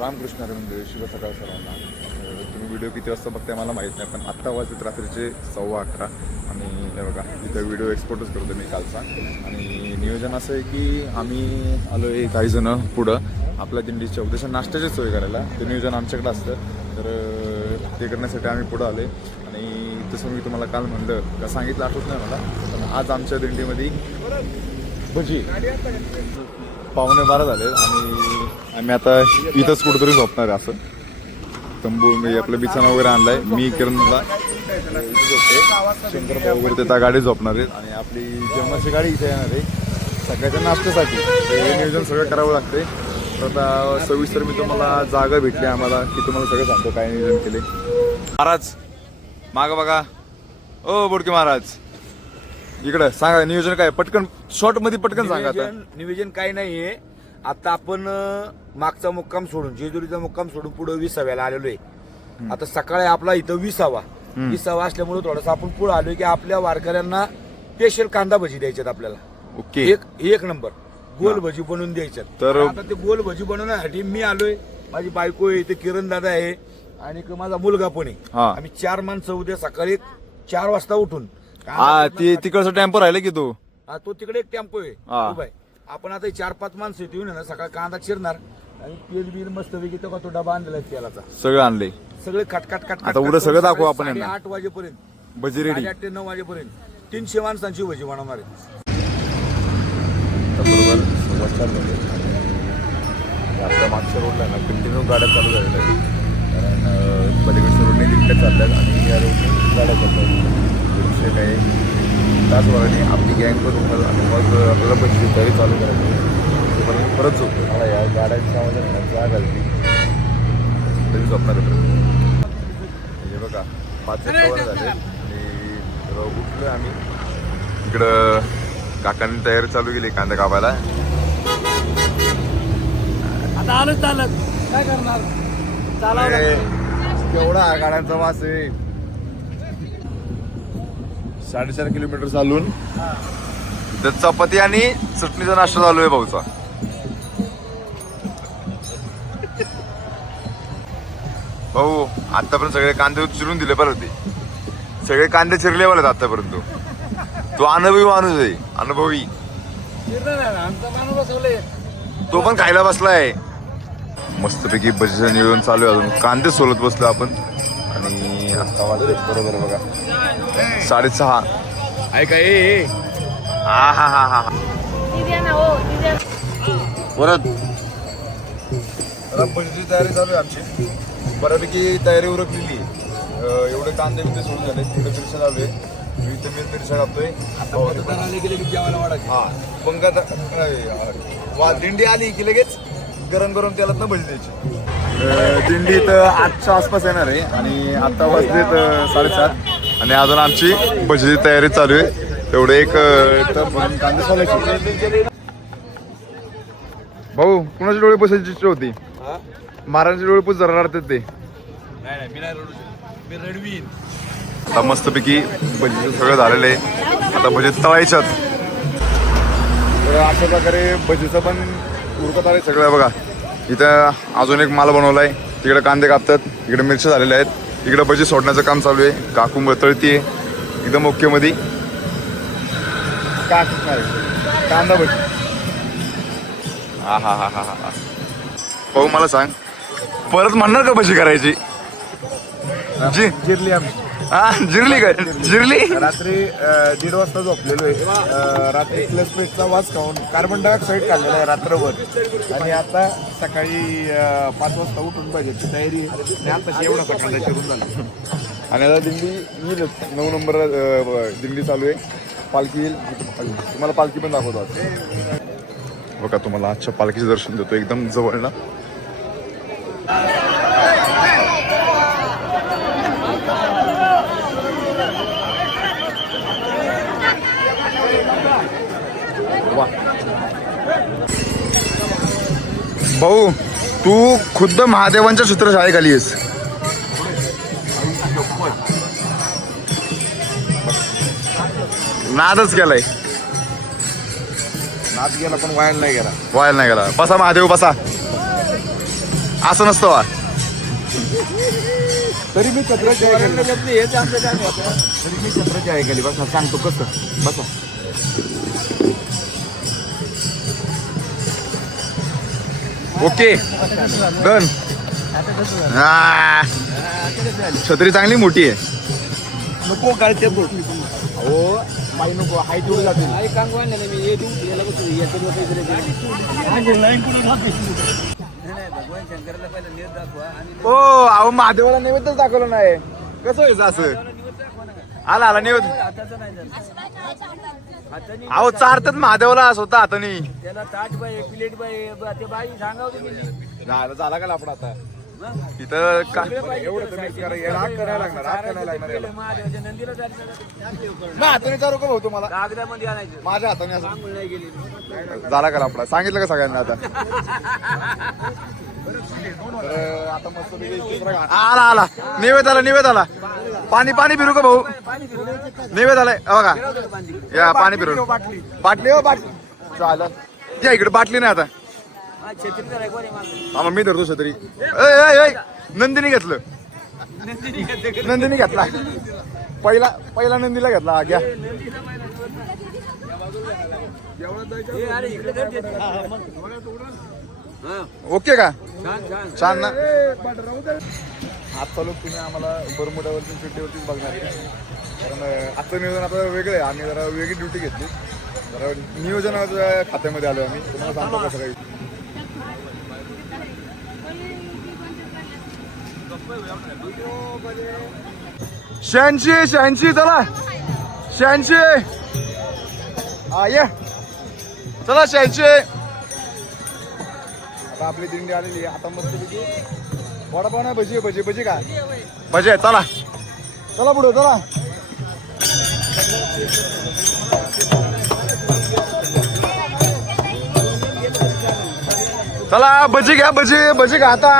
रामकृष्ण हरी मंदिर शुभ सकाळ सर्वांना. तुम्ही व्हिडिओ किती वाजता बघताय मला माहीत नाही, पण आत्ता वाजत रात्रीचे 11:15 आणि हे बघा इथं व्हिडिओ एक्सपोर्टच करतो मी कालचा. आणि नियोजन असं आहे की आम्ही आलो आहे काही जण पुढं आपल्या दिंडीच्या उद्देशाने नाश्त्याची सोय करायला. ते नियोजन आमच्याकडे असतं, तर ते करण्यासाठी आम्ही पुढं आले. आणि तसं मी तुम्हाला काल म्हणलं का सांगितलं आठवत नाही मला, पण आज आमच्या दिंडीमध्ये भजी 11:15 झाले आणि आम्ही आता इथंच कुठेतरी झोपणार आहे. असं तंबू मी आपलं बिछाना वगैरे आणलाय. मी किरणला इथे झोपते, शंकरपाव वगैरे ते त्या गाडी झोपणार आहेत आणि आपली जेवणाची गाडी इथे येणार आहे सकाळच्या नाश्त्यासाठी. हे नियोजन सगळं करावं लागते. तर आता सविस्तर मी तुम्हाला जागा भेटली आम्हाला की तुम्हाला सगळं सांगतो काय नियोजन केले. महाराज मागं बघा, ओ बोडके महाराज इकडं सांगा नियोजन काय, पटकन शॉर्ट मध्ये पटकन सांगा. आता नियोजन काय नाहीये. आता आपण मागचा मुक्काम सोडून जेजुरीचा मुक्काम सोडून पुढे 20व्याला आलेलो आहे. आता सकाळी आपला इथं 20वा असल्यामुळे थोडासा आपण पुढे आलोय की आपल्या वारकऱ्यांना स्पेशल कांदा भजी द्यायच्यात आपल्याला. ओके, एक नंबर गोल भजी बनवून द्यायच्यात. तर आता ते गोल भजी बनवण्यासाठी मी आलोय, माझी बायको आहे, ते किरण दादा आहे आणि माझा मुलगा पण आहे. आम्ही 4 माणसं उद्या सकाळी 4 वाजता उठून ते तिकडचा टेम्पो राहिले की तो तिकडे एक टेम्पो आहे उभा आहे. आपण आता 4-5 माणसं येऊन ना सकाळ कांदा चिरणार आणि तेल बिल मस्त वेगळी तो डबा आणलेला आहे तेलाचा. सगळं आणले सगळे खटखट आता उद्या सगळं दाखवू आपण यांना. 8 वाजेपर्यंत भजी रेडी. 8 ते 9 वाजेपर्यंत 300 माणसांची भजी बनवणार आहे. बरोबर 4:15 झाले. आपल्या मागच्या रोडला ना कंटिन्यू गाड्या चालू झालेल्या आहेत. कारण पलीकडच्या रोडने दिंड्या चालल्यात आणि या रोडने गाड्या चालतात. विषय काय त्याचप्रमाणे आपली गँग पण होणार आणि मग आपल्याला भजी तयारी चालू करायची. पण परत झोपतो मला या गाड्यांच्या आवाज जाग घालते तरी झोपणार आहे. हे बघा 5:15 झाले आणि उठलो आम्ही. इकडं काकांनी तयारी चालू केली कांदा कापायला. आता आलोच चालत काय करणार, केवढा गाड्यांचा वास आहे. 4.5 किलोमीटर चालून इथं चपाती आणि चटणीचा नाश्ता चालू आहे भाऊचा. भाऊ आतापर्यंत सगळे कांदे चिरून दिले बरं, ते सगळे कांदे चिरले बरं आतापर्यंत. तो अनुभवी माणूस आहे, अनुभवी. तो पण खायला बसलाय. मस्तपैकी भजीचं नियोजन चालू आहे. अजून कांदे सोलत बसलो आपण आणि आता वाजले बरोबर बघा 6:30. ऐका ए हा हा हा हा परत भजीची तयारी चालू आहे आमची. बऱ्यापैकी तयारी उरकलेली. एवढे कांदे बिंदे सोडून झाले. तिकडे मिरच्या चालू आहे. इथे मी मिरच्या कापतोय. जेवायला वाढायची. हा पंगत दिंडी आली की लगेच गरम गरम तेलात न भजी द्यायची. दिंडी तर 8च्या आसपास येणार आहे आणि आता वाजलेत 7:30 आणि अजून आमची भजीची तयारी चालू आहे. तेवढे एक कांदे सोलायचे. भाऊ कुणाची डोळे पुसायची इच्छा होती? महाराजांचे डोळे पुस जरा रडतात ते. आता मस्तपैकी भजीचं सगळं झालेलं आहे. आता भजी तळायच्यात. तर अशा प्रकारे भजीचं पण उरकत आले सगळं. बघा इथं अजून एक माल बनवलाय. तिकडे कांदे कापतात, इकडे मिरच्या झालेल्या आहेत, इकडे भजी सोडण्याचं काम चालू आहे. काकू तळतीये एकदम ओके मध्ये. कांदा भजी हा हा हा हा हा. भाऊ मला सांग परत म्हणणार का भजी करायची? जिरली आमची. हा जिरली काय? जिरली रात्री 1:30 वाजता झोपलेलो आहे. रात्री क्लसपेटचा वास खाऊन कार्बन डायऑक्साईड काढलेला आहे रात्रभर आणि आता सकाळी 5 वाजता उठून पाहिजे तयारी आणि आता एवढा सकाळचा चिरून झाला. आणि आता दिंडी येईल 9 नंबर दिंडी चालू आहे. पालखी येईल. तुम्हाला पालखी पण दाखवतो आज. बघा तुम्हाला आजच्या पालखीचं दर्शन देतो एकदम जवळ ना. भाऊ तू खुद्द महादेवांच्या छत्रछायेखाली आहेस. नादच केलाय. नाच गेला पण वाया नाही गेला. व्हायला नाही गेला. बसा महादेव बसा. असं नसतं वा. तरी मी छत्राच्या हेच आमचं काय होतं. तरी मी छत्राच्या ऐकली बसा सांगतो कसं बसा. Okay done. छत्री चांगली मोठी आहे. नको गाळते हो बाई नको हाय तेवढी जाते. ओ अहो महादेवाला नैवेद्यच दाखवलं नाही. कसं व्हायचं असं. आला आला नैवेद्य. अहो चारतात महादेवाला स्वतः हाताने. त्याला ताट बाई प्लेट बाई ते बाई सांगावं तुम्ही. झाला का आपण आता इथं का एवढं करायला लागणार. महादेवाच्या नंदीला हाताने चालू का भाऊ तुम्हाला कागदामध्ये आणायचं. माझ्या हाताने असं सांगून नाही गेली. झाला का आपला सांगितलं का सगळ्यांना आता. आता मस्त आला आला नैवेद्य आला. पाणी फिरू का भाऊ. नैवेद्य आलाय बघा. या पाणी फिरू. बाटली हो बाटली चालेल. या इकडे बाटली नाही आता. मग मी धरतो छत्री. नंदिनी घेतलं. नंदिनी घेतला. पहिला नंदीला घेतला. घ्या ओके का छान ना. आजचा लोक तुम्ही आम्हाला बरमुड्यावरती सुट्टीवरतीच बघणार. कारण आजचं नियोजन आता वेगळं आहे. आम्ही जरा वेगळी ड्युटी घेतली. जरा नियोजनाच्या खात्यामध्ये आलो आम्ही. तुम्हाला सांगतो कसं काही. शहाऐंशी चला 86 ये चला 86. आता आपली दिंडी आलेली आहे. आता मस्त पैकी वडापाव नाही भजी का भजी आहे. चला पुढे चला. चला भजी घ्या भजी घ्या आता.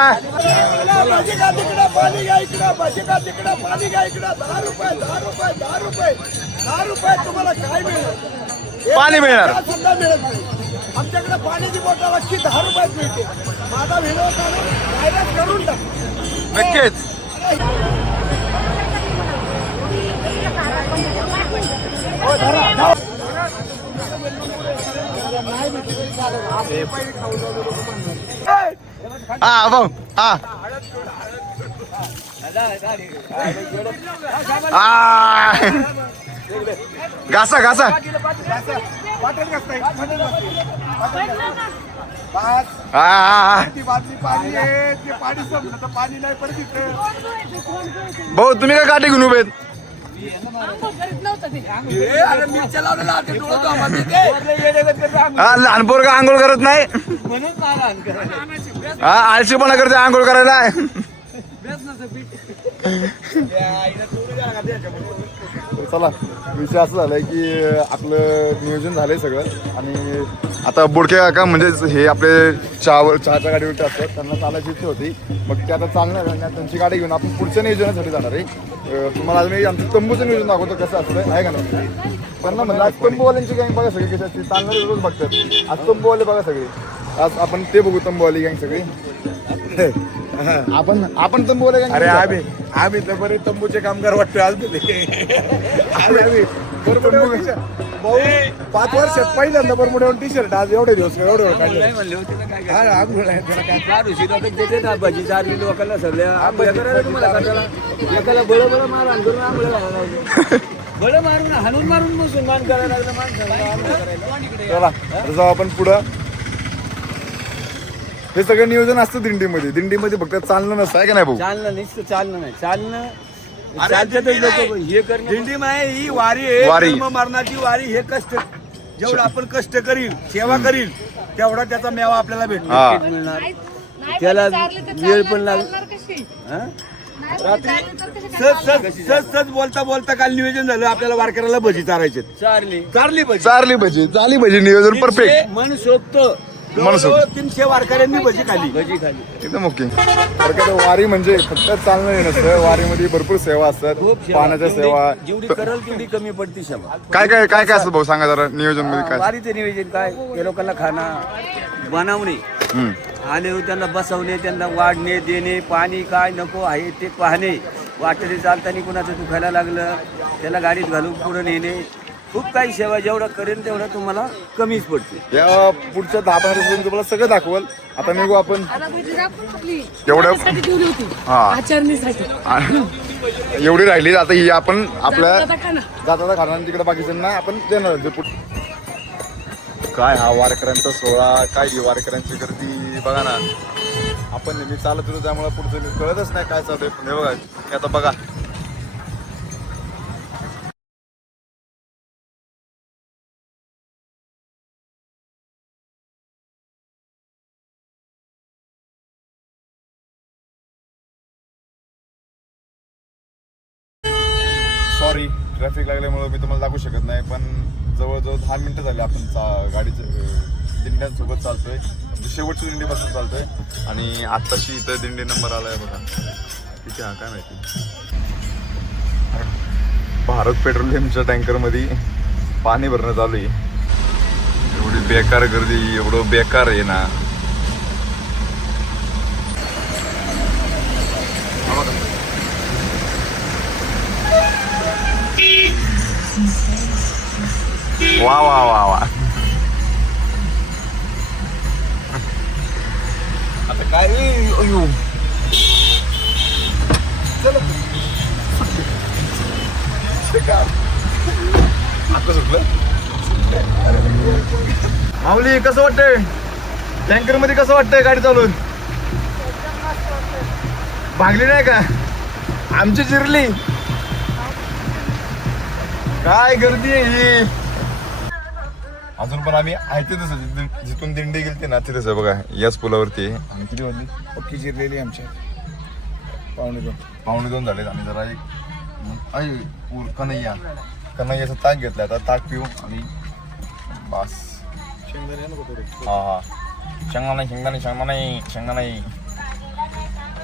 तुम्हाला काय मिळेल. पाणी मिळणार. आमच्याकडे पाण्याची बॉटल अख्खी 10 रुपयात मिळते. माझा व्हिडिओ काढून करून टाक. नक्कीच. हा भाऊ हा घासा भाऊ तुम्ही काय काठी घेऊन उभे. लहान पोरगा आंघोळ करत नाही. हा आळशीपणा करते आंघोळ करायला. चला विषय असं झालाय की आपलं नियोजन झालंय सगळं. आणि आता बोडके काका म्हणजे हे आपले चहाच्या गाडीवरती असतात. त्यांना चालायची इच्छा होती. मग ते आता चालणार आणि त्यांची गाडी घेऊन आपण पुढच्या नियोजनासाठी जाणार आहे. तुम्हाला आज मी आमचं तंबूचं नियोजन दाखवतो कसं असतं आहे का नाही. त्यांना म्हणलं आज तंबूवाल्यांची गँग बघा सगळी कशी असते. चालणारे रोज बघतात. आज तंबूवाले बघा सगळे. आज आपण ते बघू तंबूवाली गँग सगळी. आपण तंबूवाले गँग. अरे आम्ही तर बरे तंबूचे कामगार वाटतो. आज भाऊ 5 वर्षात पहिल्यांदा बरमुड्यावर टी शर्ट. आज एवढे दिवस एवढे भजी चारली लोकांना सगळ्या एकाला बळ मारून हाणून मारून मुसलमान करायला लागलं माणसाला. चला जाऊ आपण पुढं. हे सगळं नियोजन असतं दिंडीमध्ये फक्त चालणं नसतं आहे का नाही भाऊ. चालणं नुसतं चालणं नाही. चालणं हे करणं दिंडी माय ही वारी आहे. वारी. मरणाची वारी. हे कष्ट जेवढं आपण कष्ट करील सेवा करील तेवढा त्याचा मेवा आपल्याला भेटणार. त्याला वेळ पण लागणार. सहज बोलता काल नियोजन झालं आपल्याला वारकऱ्याला भजी चारायचे. चारली भजी नियोजन परफेक्ट. मन सोबत 300 वारकऱ्यांनी भजी खाली एकदम ओके. वारी म्हणजे फक्त चालणं नसतं. वारीमध्ये भरपूर सेवा असतात. पाण्याच्या सेवा जेवढी करल तेवढी कमी पडती सेवा. काय असतं भाऊ सांगा जरा नियोजन मध्ये काय. वारीचं नियोजन काय. या लोकांना खाना बनवणे आणि त्यांना बसवणे, त्यांना वाढणे, देणे, पाणी काय नको आहे ते पाहणे, वाटेने चालताना कुणाचं दुखायला लागलं त्याला गाडीत घालून पुढे नेणे, खूप काही सेवा जेवढं करेल तेवढं तुम्हाला कमीच पडते. या पुढच्या 10-15 दिवसांनी तुम्हाला सगळं दाखवल. आता निघू आपण एवढं हा एवढी राहिली. आता ही आपण आपल्या जाता खाणार तिकडे बाकीच्यांना आपण देणार. काय हा वारकऱ्यांचा सोहळा, काय ही वारकऱ्यांची गर्दी बघा ना. आपण नेहमी चालत होतो त्यामुळे पुढचं कळतच नाही काय चालू आहे. हे बघा हे आता बघा सॉरी ट्रॅफिक लागल्यामुळे मी तुम्हाला दाखवू शकत नाही. पण जवळजवळ 10 मिनिटं झाली आपण गाडीचं दिंड्यांसोबत चालतोय. शेवटची दिंडीपासून चालतोय आणि आत्ताशी इथं दिंडी नंबर आलाय बघा किती. हा काय माहिती. भारत पेट्रोलियमच्या टँकरमध्ये पाणी भरणं चालू आहे. एवढी बेकार गर्दी, एवढं बेकार आहे ना. वा वा वा वा. आता काय अयो चल आता सुटलं. माऊली कसं वाटतंय टँकर मध्ये, कसं वाटतंय गाडी चालवून? भागली नाही का? आमची चिरली. काय गर्दी आहे ही. अजून पण आम्ही आहे तिथंच, जिथून दिंडी गेलती ना तिथंच आहे बघा. याच पुलावरती आहे. आणि किती वाजली? पक्की चिरलेली आमच्या 1:15 झालेत. आणि जरा एक कन्हैयाचा ताक घेतला. आता ताक पिऊ आणि बस. हा हा शेंगदाणे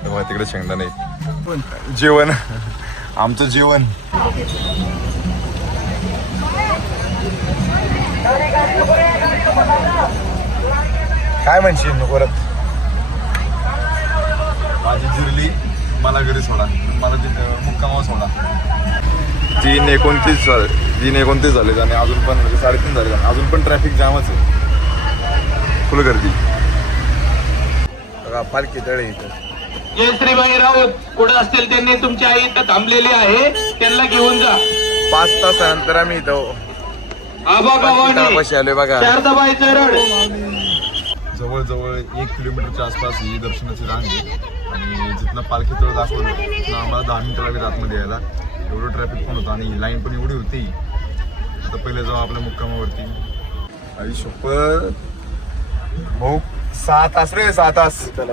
बघा तिकडे शेंगदाणे. जेवण आमचं जेवण. काय म्हणशील परत? माझी जिरली, मला घरी सोडा, मला मुक्कामावर सोडा. 3:29 झाले आणि अजून पण 3:30 झाले. अजून पण ट्रॅफिक जामच आहे, फुल गर्दी. बघा पालखी तळे इथं. जयश्रीबाई राऊत पुढे असतील, त्यांनी तुमची आई इथं थांबलेली आहे, त्यांना घेऊन जा. 5 तासानंतर आम्ही इथं आबा गव्हाणे आलोय बघा. शारदाबाई चरड. जवळजवळ 1 किलोमीटरच्या आसपास ही दर्शनाची रांग आहे. आणि जिथनं पालखी तळ दाखवलं तिथनं आम्हाला 10 मिनिटं लागले आतमध्ये यायला. एवढं ट्रॅफिक पण होतं आणि लाईन पण एवढी होती. आता पहिले जाऊ आपल्या मुक्कामावरती. आई शपथ भाऊ 6 तास रे, 6 तास. चला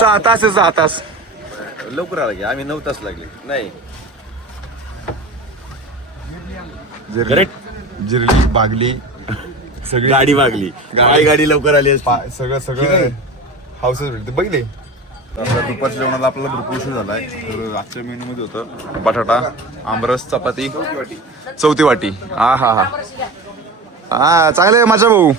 6 तास आहे, 6 तास. लवकर आला की आम्ही 9 तास लागले. नाही जिरली बागली सगळी गाडी मागली, गाडी लवकर आली असती. सगळं हाऊसेस भेटते बघले. आता दुपारच्या जेवणाला आपल्याला भरपूर उशीर झालाय. तर आजच्या मेनू मध्ये होतं बटाटा, आमरस, चपाती, चौथी वाटी. हा हा हा हा चांगलं आहे माझा भाऊ.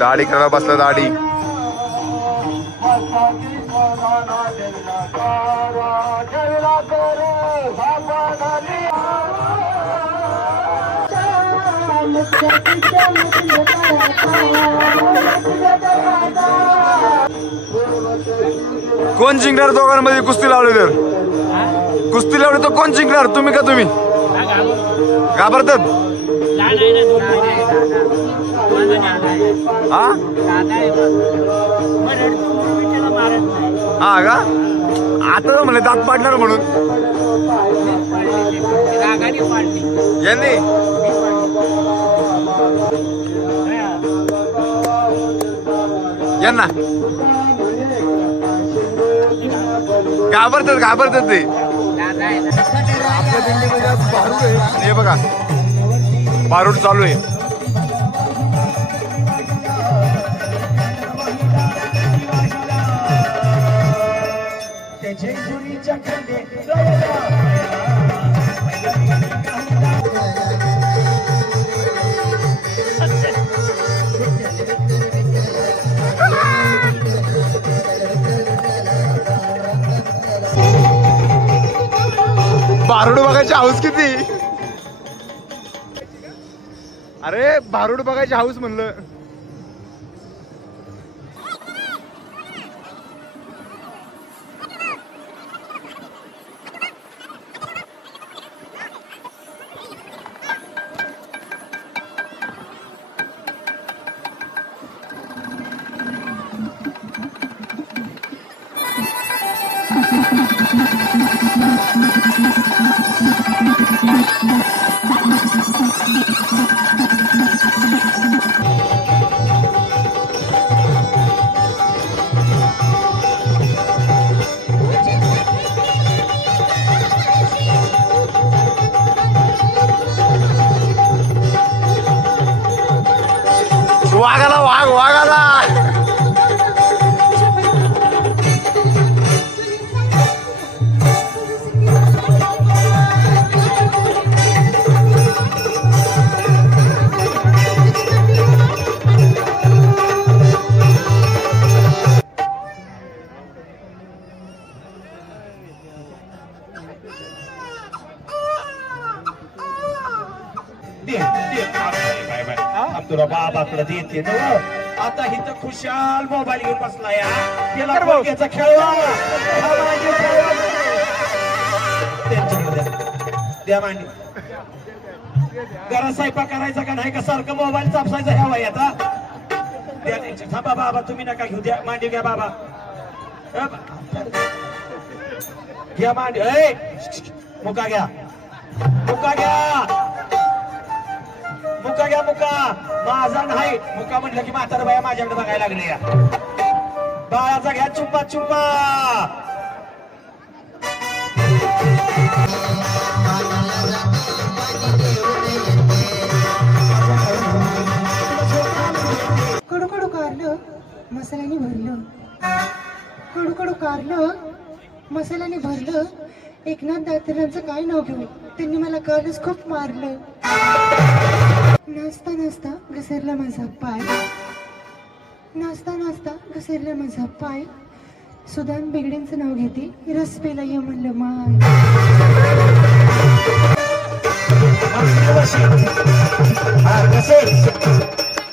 दाढी करायला बसला दाढी. कोण जिंकणार दोघांमध्ये कुस्ती लावली तर? कुस्ती लावली तर कोण जिंकणार, तुम्ही का तुम्ही? घाबरतात हा हा का? आता म्हणले दात पाडणार म्हणून यांनी. यांना घाबरतात ते. आपल्या दिंडीमध्ये आज बारूड आहे, हे बघा बारूड चालू आहे. जेजुरीच्या खंडे भारुड बघायची हाऊस किती. अरे भारुड बघायची हाऊस म्हणलं. वाघाला वाघ वाघाला. तुला बाबाकडे देते ना. आता इथं खुशाल मोबाईल घेऊन बसला या. त्याला बघायचा खेळवा त्यांच्यामध्ये द्या मांडी. घरात स्वयंपाक करायचा का नाही का सारखं मोबाईल चापसायचा ह्या वयाचा. द्या त्यांच्या. थांबा बाबा तुम्ही नका घेऊ. द्या मांडी घ्या बाबा. घ्या मांडी. ए मुका घ्या मुका घ्या मुका घ्या मुका. माझा नाही मुका म्हटलं की म्हातारा बाया माझ्याकडे बघायला लागले या. बाळाचा घ्या चुप्पा चुप्पा. कडू कडू कारलं मसाल्याने भरलं. कडू कडू कारलं मसाल्याने भरलं. एकनाथ दातारांचं काय नाव घेऊ. त्यांनी मला कालच खूप मारलं. नाचता नाचता घसरला माझा पाय. नाचता नाचता घसरला माझा पाय. सुदान बेगड्यांचं नाव घेते. रस पेला ये म्हणलं माय.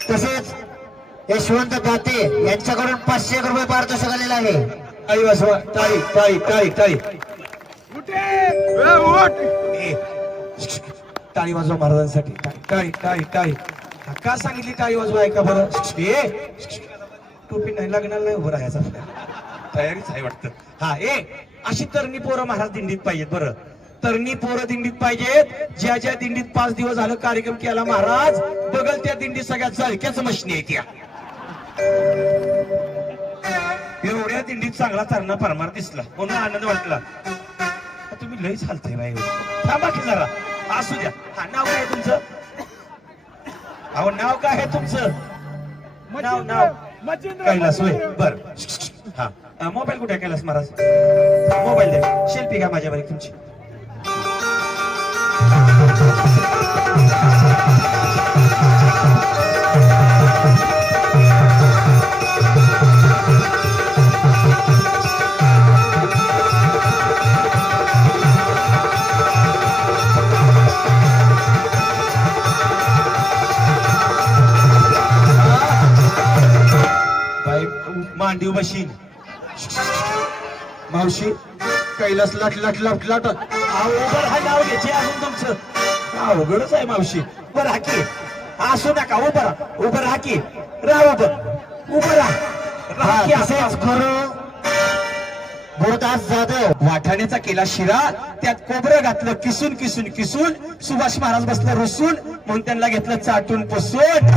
तसेच यशवंत दाते यांच्याकडून 500 रुपये पारितोषिक आलेलं आहे. टाळी वाजवा. टाळी टाळी टाळी टाळी टाळी वाजवा महाराजांसाठी. टाळी टाळी टाळी. का सांगितली टाळी वाजवा ऐका बरं. टोपी नाही लागणार नाही उभं राहायचं आपल्याला. तयारीच आहे वाटतं. हा ए अशी तरणी पोरं महाराज दिंडीत पाहिजेत. बरं तरणी पोरं दिंडीत पाहिजेत. ज्या ज्या दिंडीत 5 दिवस झालं कार्यक्रम केला महाराज बघल त्या दिंडीत सगळ्यात जळक्याच मशनी आहे त्या. एवढ्या दिंडीत चांगला तरणा परमार दिसला म्हणून आनंद वाटला. तुम्ही लईच हालताय बाई. थांबा की जरा असू द्या. हा नाव काय तुमचं. अहो नाव काय आहे तुमचं. नाव नाव कैलास होय. बर हा मोबाईल कुठे कैलास महाराज. मोबाईल द्या. शिल्पी घ्या माझ्या बारीक तुमची. मांडीव बशीन. मावशी कैलास लाट लाट लाट लाट. उभं हा नाव घ्यायचे अजून तुमचं अवघडच आहे मावशी. बरं हाकी असू नका. उभं राहा की. राहा उभं राहा. असेच खरं गुरुदास जाधव वाठाण्याचा केला शिरा. त्यात कोबरं घातलं किसून किसून किसून. सुभाष महाराज बसला रुसून म्हणून त्यांना घेतलं चाटून पुसून.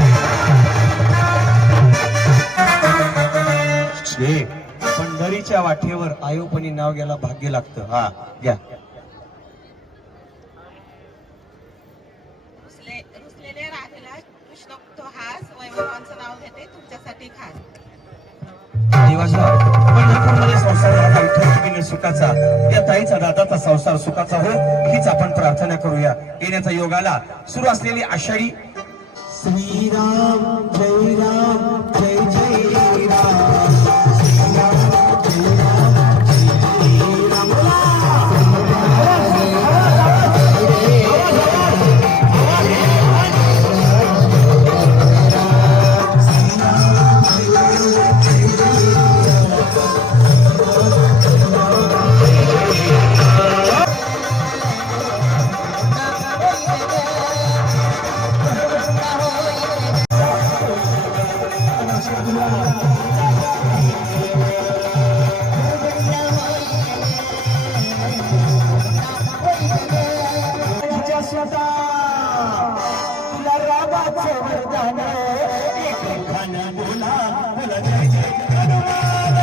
पंढरीच्या वाटेवर आयोपणी नाव घ्यायला भाग्य लागतं. हा घ्या. रुसलेल्या राधेला कृष्ण तो हास वैभवांचं नाव घेते तुमच्यासाठी खास. पंढरपूरमध्ये संसाराला वेळ सुखाचा, या ताईचा दादाचा संसार सुखाचा हो, हीच आपण प्रार्थना करूया. येण्याचा योग आला. सुरू असलेली आषाढी श्रीराम जय राम जय जय राम, श्रीराम जय राम जय राम. तुला राबाचं वरदान, एकमेकानं बोला बोला जय जय हनुमान.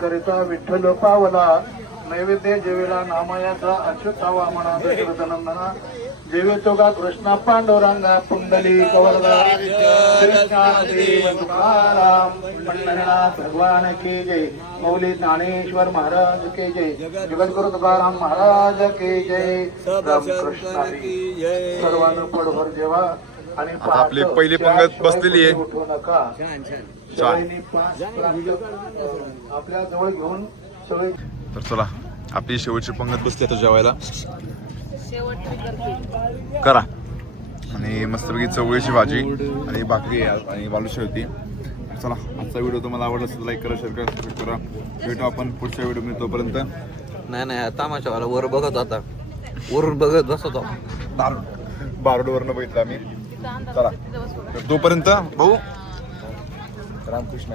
करिता विठ्ठल पावला, नैवेद्य जेवेला नामयाचा अच्युतावा म्हणा दशरथनंदना. जेवेतो का कृष्णा पांडुरंगा पुंडली कवरदा, कृष्णादेव तुकाराम पंढरीनाथ भगवान की जय. मौली ज्ञानेश्वर महाराज के जय. जगद्गुरु तुकाराम महाराज के जय. रामकृष्ण हरी. सर्वांना पडभर जेवा आणि आता आपली पहिली पंगत बसलेली आहे. उठू नका. सगळ्यांनी पाच प्रार्थना आपल्या जवळ घेऊन सगळे. तर चला, आपली शेवटची पंगत बसली आता जेवायला. करा. आणि मस्तपैकी चवळीची भाजी आणि भाकरी आणि बालुशाही होती. चला, आजचा व्हिडिओ तुम्हाला आवडला असेल लाईक करा, शेअर करा, सबस्क्राईब करा. भेटू आपण पुढच्या व्हिडिओ मध्ये. तोपर्यंत नाही तमाशावाला वर बघत होता, वरून बघत बसत होता. बारोडवरनं बघितलं आम्ही. चला, तोपर्यंत भाऊ रामकृष्ण.